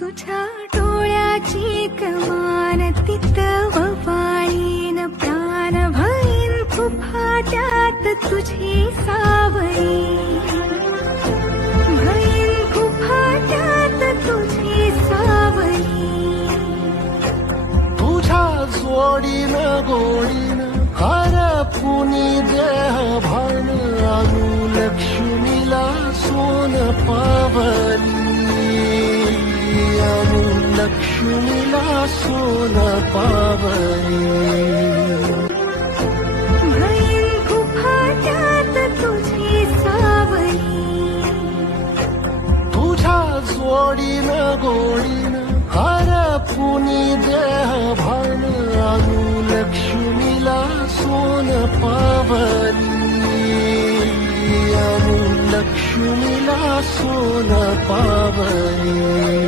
तुझ्या डोळ्याची कमान तितववाळीन प्राण भईन फुफाट्यात तुझी सावळी भईन फुफाट्यात तुझी सावळी तुझ्या जोडीनं गोडीनं हरपुनी देह भान आणू लक्ष्मीला सोन पावली आणू लक्ष्मीला सोन पावली भईन फुफाट्यात तुझी सावळी तुझ्या जोडीनं गोडीनं हरपुनी देह भान आणू लक्ष्मीला सोन पावली आणू लक्ष्मीला सोन पावली